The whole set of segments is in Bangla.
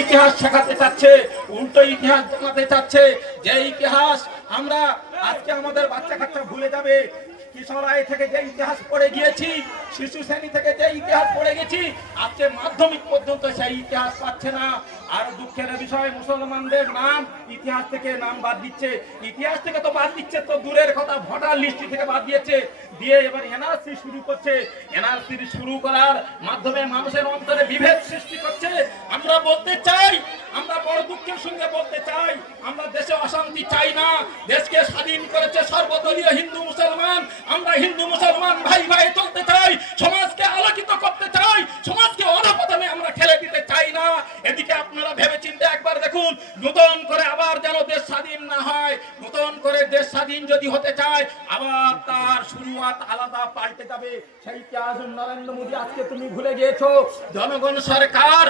ইতিহাস শেখাতে চাচ্ছে, উল্টো ইতিহাস জানাতে চাচ্ছে। যে ইতিহাস আমরা আজকে আমাদের বাচ্চা কাচ্চা ভুলে যাবে কিশোরাই থেকে যে ইতিহাস পড়ে গিয়েছি, শিশু শ্রেণি থেকে যে ইতিহাস পড়ে গেছি আজকে মাধ্যমিক পর্যন্ত সেই ইতিহাস পাচ্ছে না। আর দুঃখের বিষয়, মুসলমানদের নাম ইতিহাস থেকে নাম বাদ দিচ্ছে। ইতিহাস থেকে তো বাদ দিচ্ছে, তো দূরের কথা ভোটার লিস্ট থেকে বাদ দিয়েছে। দিয়ে এবার এনআরসি শুরু করছে। এনআরসি শুরু করার মাধ্যমে মানুষের অন্তরে বিভেদ সৃষ্টি করছে। আমরা বলতে চাই, আমরা বড় দুঃখের সঙ্গে বলতে চাই, আমরা দেশে অশান্তি চাই না। দেশকে স্বাধীন করেছে সর্বদলীয় হিন্দু মুসলমান। আমরা হিন্দু মুসলমান ভাই ভাই চলতে চাই, সমাজকে আলোকিত করতে চাই, সমাজকে অধপতনে আমরা খেলে দিতে চাই না। এদিকে আপনারা ভেবে চিন্তে একবার দেখুন, নতুন করে আবার যেন দেশ স্বাধীন না হয়, নতুন করে দেশ স্বাধীন যদি হতে চায়, আবার তার শুরুয়াত আলাদা পাল্টে যাবে। সেই কাজ নরেন্দ্র মোদী, আজকে তুমি ভুলে গিয়েছো, জনগণ সরকার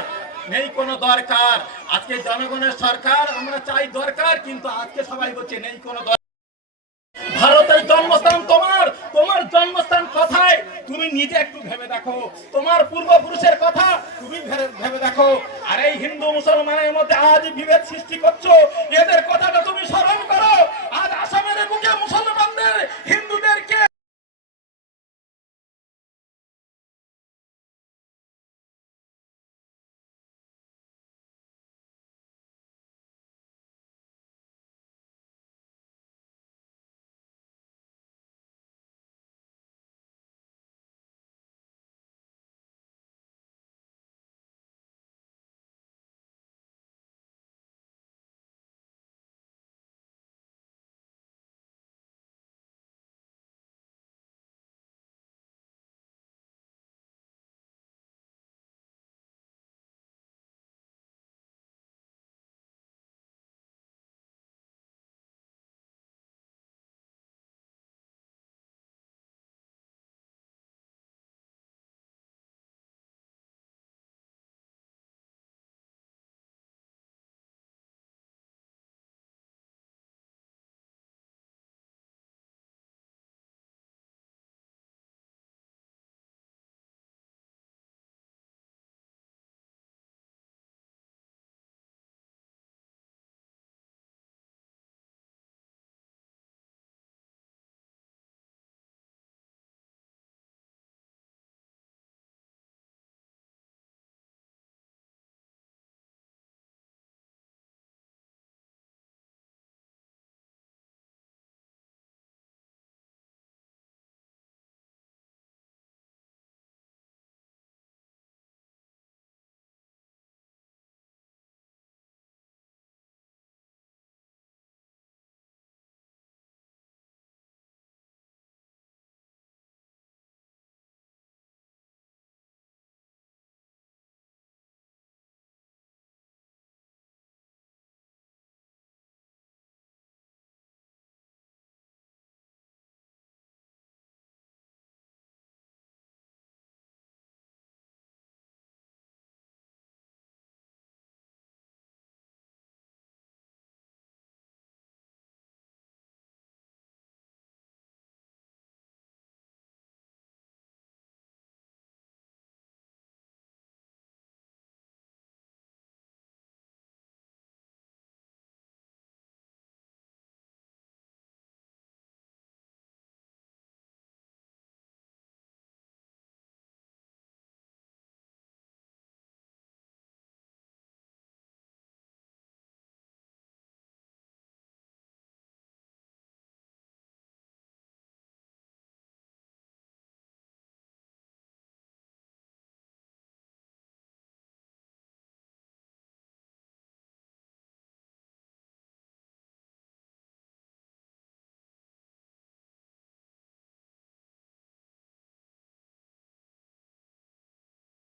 নেই কোনো দরকার। আজকে জনগণের সরকার, আমরা চাই দরকার, কিন্তু আজকে সবাই বলছে নেই কোনো ভারতের জন্মস্থান তোমার তোমার জন্মস্থান কোথায়? তুমি নিজে একটু ভেবে দেখো। তোমার পূর্বপুরুষের কথা তুমি ভেবে দেখো। আর এই হিন্দু মুসলমানের মধ্যে আজ বিভেদ সৃষ্টি করছ। এদের কথাটা তুমি স্মরণ করো।